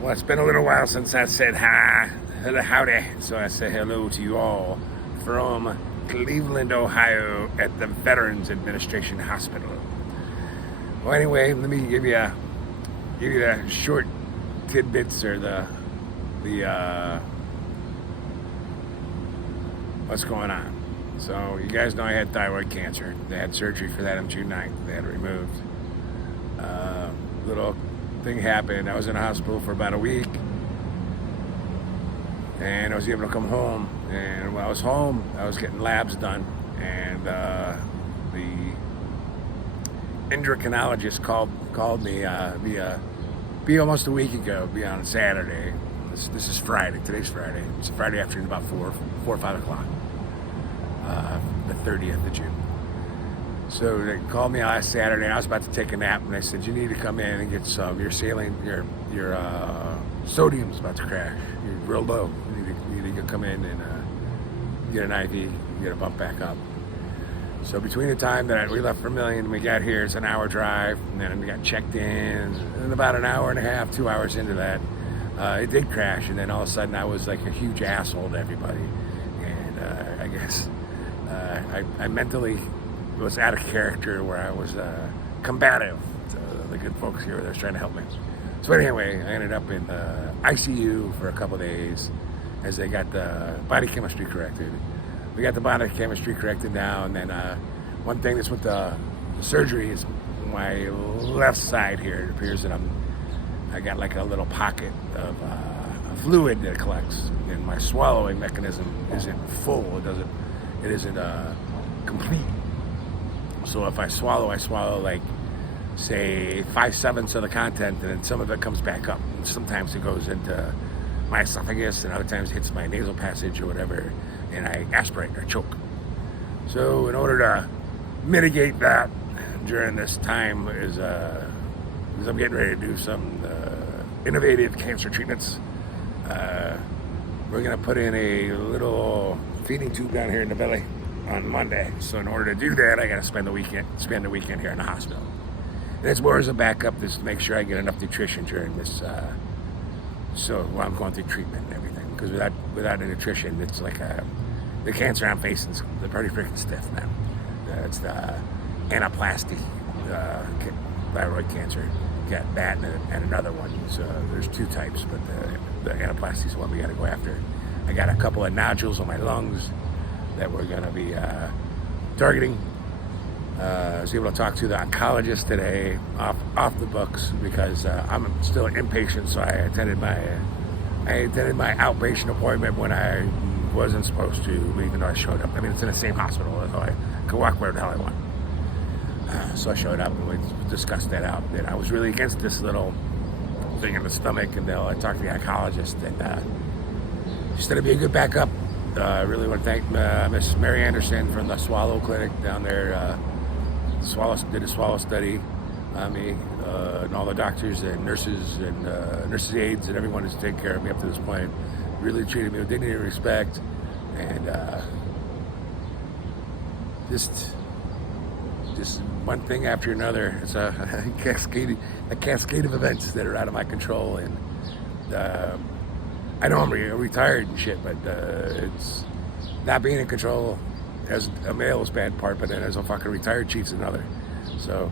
Well, it's been a little while since I said hi, howdy, so I say hello to you all from Cleveland, Ohio at the Veterans Administration Hospital. Well, anyway, let me give you the short tidbits or the what's going on. So you guys know I had thyroid cancer. They had surgery for that on June 9th. They had it removed. Little thing happened. I was in the hospital for about a week, and I was able to come home. And when I was home, I was getting labs done, and the endocrinologist called me be almost a week ago, be on Saturday. This is Friday. Today's Friday. It's a Friday afternoon, about 4 or 5 o'clock, the 30th of June. So they called me last Saturday, and I was about to take a nap, and they said, you need to come in and get some. Your saline, your sodium's about to crash. You're real low. You need to come in and get an IV, get a bump back up. So between the time that we left Vermillion and we got here, it's an hour drive, and then we got checked in, and about an hour and a half, 2 hours into that, it did crash, and then all of a sudden I was like a huge asshole to everybody. And I guess I mentally was out of character, where I was combative to the good folks here that was trying to help me. So anyway, I ended up in ICU for a couple of days as they got the body chemistry corrected. We got the body chemistry corrected now, and then one thing that's with the surgery is my left side here. It appears that I got like a little pocket of a fluid that collects, and my swallowing mechanism isn't full. It isn't complete. So if I swallow like, say, 5/7 of the content, and then some of it comes back up. And sometimes it goes into my esophagus, and other times it hits my nasal passage or whatever, and I aspirate or choke. So in order to mitigate that during this time is I'm getting ready to do some innovative cancer treatments. We're gonna put in a little feeding tube down here in the belly on Monday. So in order to do that, I got to spend the weekend here in the hospital. And it's more as a backup, just to make sure I get enough nutrition during this. So while I'm going through treatment and everything, because without the nutrition, it's like the cancer I'm facing is pretty freaking stiff, man. It's the anaplasty thyroid cancer. Got that and another one. So there's two types, but the anaplasty is the one we got to go after. I got a couple of nodules on my lungs that we're going to be targeting. I was able to talk to the oncologist today off the books, because I'm still inpatient, so I attended my outpatient appointment when I wasn't supposed to, even though I showed up. I mean, it's in the same hospital, so I could walk where the hell I want. So I showed up, and we discussed that out. And I was really against this little thing in the stomach, and I talked to the oncologist, and she said it'd be a good backup. I really want to thank Miss Mary Anderson from the Swallow Clinic down there. Did a swallow study on me, and all the doctors and nurses aides and everyone who's taken care of me up to this point really treated me with dignity and respect, and just one thing after another. It's a cascade of events that are out of my control, and I know I'm retired and shit, but it's not being in control as a male is bad part, but then as a fucking retired chief's another. So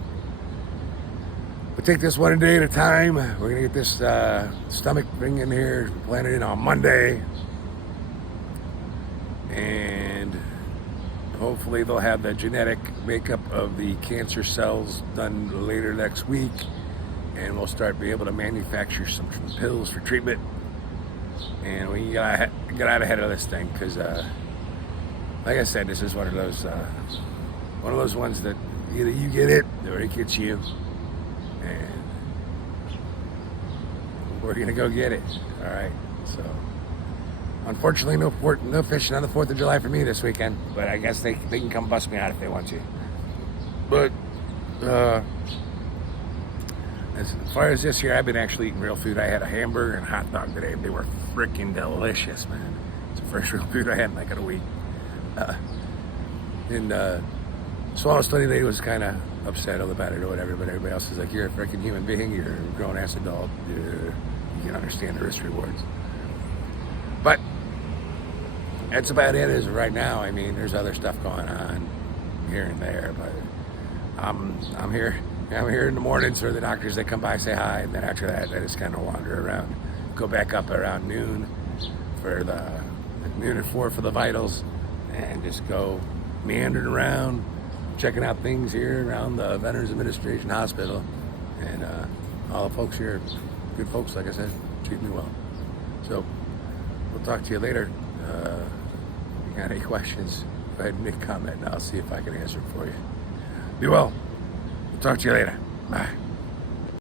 we'll take this one day at a time. We're gonna get this stomach thing in here, plan it in on Monday, and hopefully they'll have the genetic makeup of the cancer cells done later next week, and we'll start being able to manufacture some pills for treatment. And we got out ahead of this thing, because like I said, this is one of those ones that either you get it or it gets you, and we're gonna go get it. All right. So unfortunately, no fishing on the 4th of July for me this weekend, but I guess they can come bust me out if they want to. But as far as this year, I've been actually eating real food. I had a hamburger and a hot dog today. They were freaking delicious, man. It's the first real food I had in like a week. Swallow Study Day was kind of upset about it or whatever, but everybody else is like, you're a freaking human being, you're a grown-ass adult, you can understand the risk rewards. But that's about it as of right now. I mean, there's other stuff going on here and there, but I'm here. I'm here in the mornings for the doctors. They come by, say hi, and then after that, I just kind of wander around. Go back up around noon for noon and 4 for the vitals, and just go meandering around, checking out things here around the Veterans Administration Hospital. And all the folks here, good folks, like I said, treat me well. So we'll talk to you later. If you got any questions, go ahead and make a comment, and I'll see if I can answer them for you. Be well. We'll talk to you later. Bye.